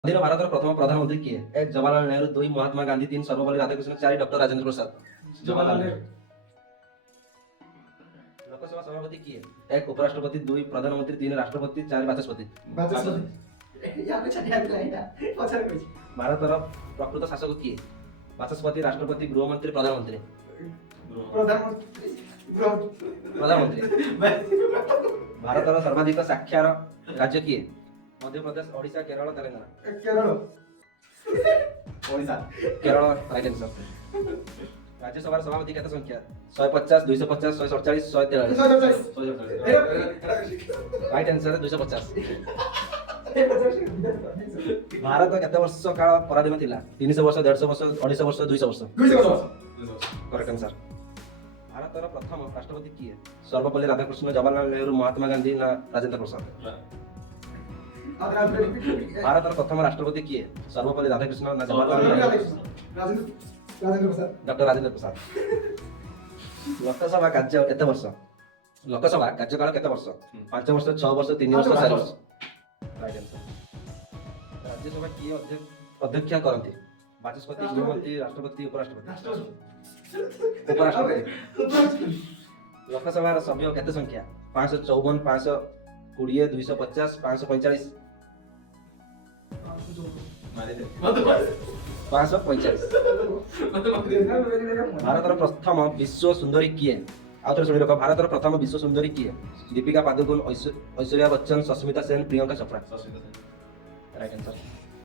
ସ୍ୱାଧୀନ ଭାରତର ପ୍ରଥମ ପ୍ରଧାନମନ୍ତ୍ରୀ କିଏ? 1 ଜବାହରଲାଲ ନେହେରୁ, 2 ମହାତ୍ମା ଗାନ୍ଧୀ, 3 ସର୍ବପଲ୍ଲୀ ରାଧାକୃଷ୍ଣ, 4 ଡକ୍ଟର ରାଜେନ୍ଦ୍ର ପ୍ରସାଦ। ଜବାହରଲାଲ ନେହେରୁ। ଲୋକସଭା ସଭାପତି କିଏ? 1 ଉପରାଷ୍ଟ୍ରପତି, 2 ପ୍ରଧାନମନ୍ତ୍ରୀ, 3 ରାଷ୍ଟ୍ରପତି, 4 ବାଚସ୍ପତି। ବାଚସ୍ପତି। ୟାକୁ ଛାଡିଆ ଥିଲା ଏଇଟା ପଛରେ କହିଛି। ଭାରତର ପ୍ରକୃତ ଶାସକ କିଏ? ବାଚସ୍ପତି, ରାଷ୍ଟ୍ରପତି, ଗୃହମନ୍ତ୍ରୀ, ପ୍ରଧାନମନ୍ତ୍ରୀ। ପ୍ରଧାନମନ୍ତ୍ରୀ। ପ୍ରଧାନମନ୍ତ୍ରୀ। ଭାରତର ସର୍ବାଧିକ ସାକ୍ଷର ରାଜ୍ୟ କିଏ? ମଧ୍ୟପ୍ରଦେଶ, ଓଡ଼ିଶା, କେରଳ, ତେଲେଙ୍ଗାନା। କେରଳ। ଓଡ଼ିଶା। Kerala right answer. ରାଜ୍ୟସଭାର ସଭାପତି କେତେ ସଂଖ୍ୟା? 150, 250, 147, 143। 143। Right answer 250। ଭାରତ କେତେ ବର୍ଷ କାଳ ପରାଧୀନ ଥିଲା? 300 ବର୍ଷ, 150 ବର୍ଷ, 250 ବର୍ଷ, 200 ବର୍ଷ। 200 ବର୍ଷ। Correct answer. ଭାରତର ପ୍ରଥମ ରାଷ୍ଟ୍ରପତି କିଏ? ସର୍ବପଲ୍ଲୀ ରାଧାକୃଷ୍ଣ, ଜବାହରଲାଲ ନେହେରୁ, ମହାତ୍ମା ଗାନ୍ଧୀ ନା ରାଜେନ୍ଦ୍ର ପ୍ରସାଦ? ଭାରତର ପ୍ରଥମ ରାଷ୍ଟ୍ରପତି କିଏ? ସର୍ବପଲ୍ଲୀ ରାଧାକୃଷ୍ଣ ନା ଜବାହରଲାଲ ନେହେରୁ? ରାଜେନ୍ଦ୍ର ପ୍ରସାଦ। ଡକ୍ଟର ରାଜେନ୍ଦ୍ର ପ୍ରସାଦ। ଲୋକସଭା କାର୍ଯ୍ୟ କେତେ ବର୍ଷ? ଲୋକସଭା କାର୍ଯ୍ୟକାଳ କେତେ ବର୍ଷ? 5 ବର୍ଷ, 6 ବର୍ଷ, 3 ବର୍ଷ, 4 ବର୍ଷ। Right answer. ରାଜ୍ୟସଭା କିଏ ଅଧ୍ୟକ୍ଷ କରନ୍ତି? ବାଚସ୍ପତି, ଗୃହମନ୍ତ୍ରୀ, ରାଷ୍ଟ୍ରପତି, ଉପରାଷ୍ଟ୍ରପତି। ଉପରାଷ୍ଟ୍ରପତି। ଲୋକସଭାର ସଭ୍ୟ କେତେ ସଂଖ୍ୟା? 554, 520, 250, 545। 545। ଭାରତର ପ୍ରଥମ ବିଶ୍ୱ ସୁନ୍ଦରୀ କିଏ? ଆଉ ଥରେ ଶୁଣି ରଖ। ଭାରତର ପ୍ରଥମ ବିଶ୍ୱ ସୁନ୍ଦରୀ କିଏ? ଦୀପିକା ପାଦୁକୋନ, ଐଶ୍ୱର୍ଯ୍ୟା ବଚ୍ଚନ, ସସ୍ମିତା ସେନ, ପ୍ରିୟଙ୍କା ଚୋପ୍ରା। Right answer.